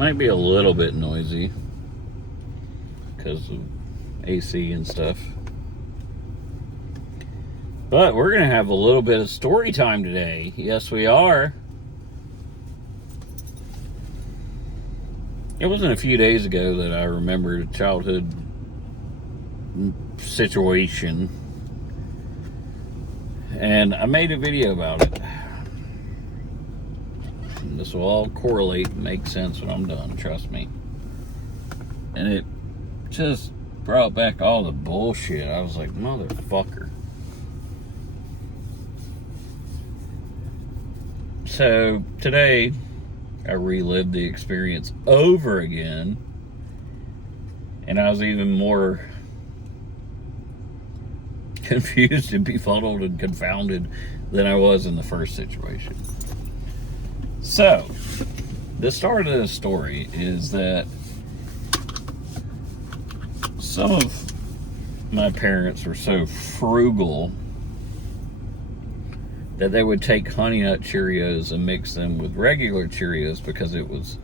Might be a little bit noisy because of AC and stuff. But we're going to have a little bit of story time today. Yes, we are. It wasn't a few days ago that I remembered a childhood situation. And I made a video about it. And this will all correlate and make sense when I'm done, trust me. And it just brought back all the bullshit. I was like, motherfucker. So today, I relived the experience over again. And I was even more confused and befuddled and confounded than I was in the first situation. So, the start of this story is that some of my parents were so frugal that they would take Honey Nut Cheerios and mix them with regular Cheerios because it was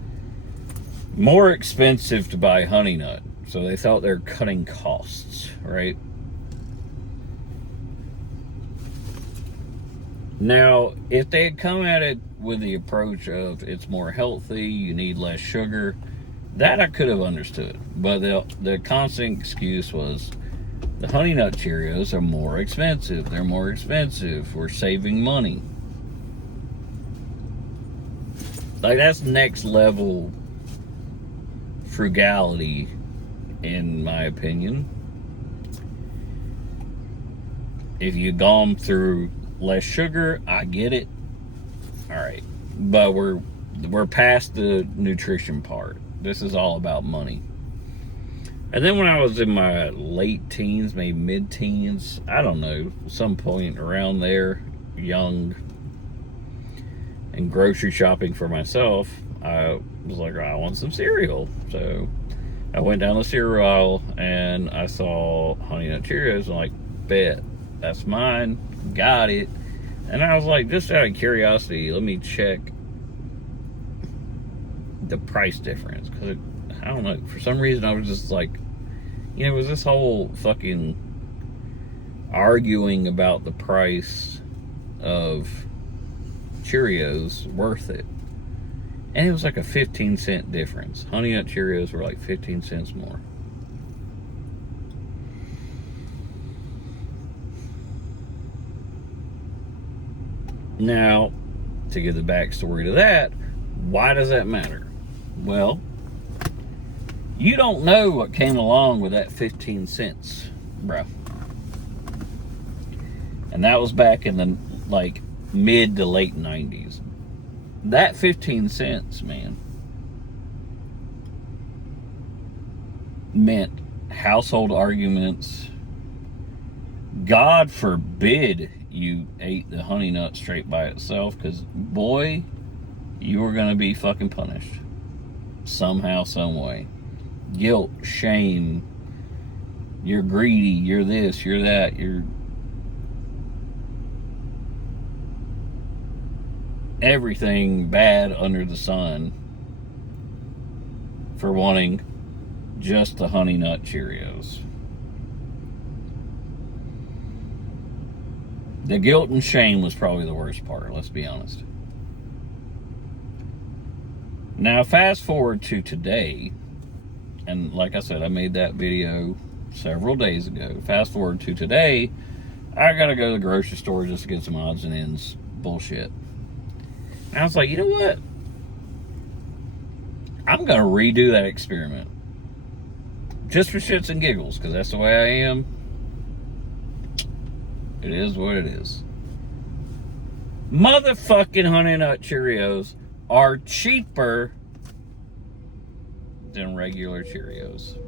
more expensive to buy Honey Nut. So they thought they were cutting costs, right? Now, if they had come at it with the approach of it's more healthy, you need less sugar, that I could have understood. But the constant excuse was the Honey Nut Cheerios are more expensive. They're more expensive. We're saving money. Like, that's next level frugality, in my opinion. If you've gone through less sugar, I get it. All right, but we're past the nutrition part. This is all about money. And then when I was in my late teens, maybe mid-teens, I don't know, some point around there, young and grocery shopping for myself, I was like, I want some cereal. So I went down the cereal aisle and I saw Honey Nut Cheerios. I'm like, bet, that's mine. Got it. And I was like, just out of curiosity, let me check the price difference. Because I don't know, for some reason I was just like, was this whole fucking arguing about the price of Cheerios worth it? And it was like a 15-cent difference. Honey Nut Cheerios were like 15 cents more. Now, to give the backstory to that, why does that matter? Well, you don't know what came along with that 15 cents, bro. And that was back in the, like, mid to late 90s. That 15 cents, man, meant household arguments. God forbid you ate the Honey Nut straight by itself, because, boy, you were going to be fucking punished. Somehow, some way. Guilt, shame, you're greedy, you're this, you're that, you're everything bad under the sun for wanting just the Honey Nut Cheerios. The guilt and shame was probably the worst part, let's be honest. Now, fast forward to today, and like I said, I made that video several days ago. Fast forward to today, I gotta go to the grocery store just to get some odds and ends bullshit. And I was like, you know what? I'm gonna redo that experiment. Just for shits and giggles, because that's the way I am. It is what it is. Motherfucking Honey Nut Cheerios are cheaper than regular Cheerios.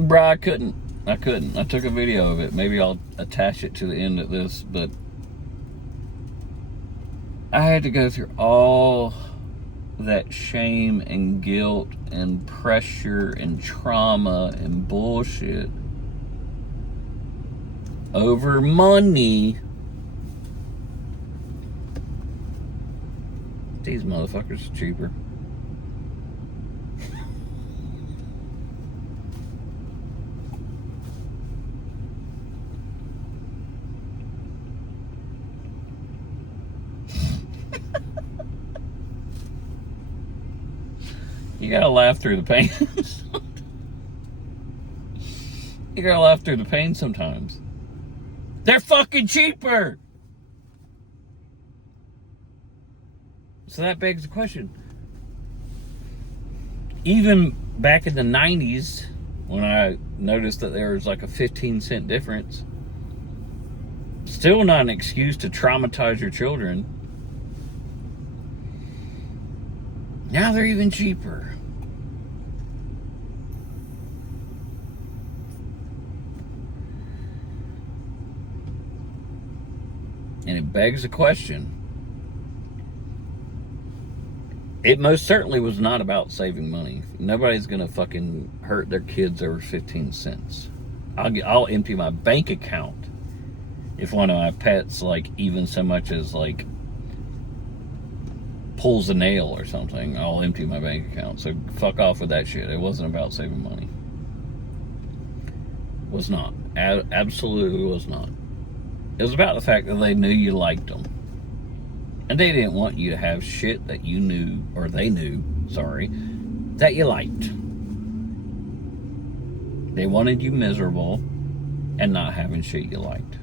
Bruh, I couldn't. I took a video of it. Maybe I'll attach it to the end of this, but I had to go through all that shame and guilt and pressure and trauma and bullshit over money. These motherfuckers are cheaper. You gotta laugh through the pain. You gotta laugh through the pain sometimes. They're fucking cheaper! So that begs the question. Even back in the 90s, when I noticed that there was like a 15-cent difference, still not an excuse to traumatize your children. Now they're even cheaper. And it begs the question. It most certainly was not about saving money. Nobody's gonna fucking hurt their kids over 15 cents. I'll empty my bank account if one of my pets, like, even so much as, like, pulls a nail or something. I'll empty my bank account. So fuck off with that shit. It wasn't about saving money. It was not. Absolutely was not. It was about the fact that they knew you liked them. And they didn't want you to have shit that you knew, or they knew, sorry, that you liked. They wanted you miserable and not having shit you liked.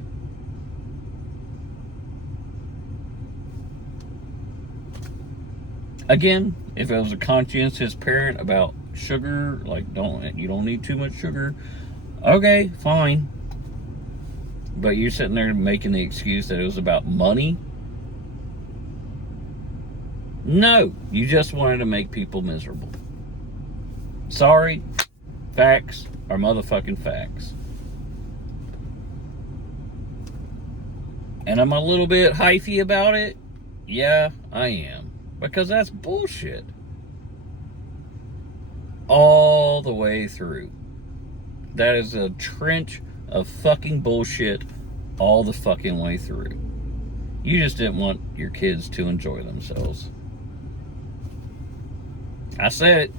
Again, if it was a conscientious parent about sugar, like, you don't need too much sugar, okay, fine. But you're sitting there making the excuse that it was about money. No, you just wanted to make people miserable. Sorry, facts are motherfucking facts. And I'm a little bit hyphy about it. Yeah, I am. Because that's bullshit. All the way through. That is a trench of fucking bullshit all the fucking way through. You just didn't want your kids to enjoy themselves. I said it.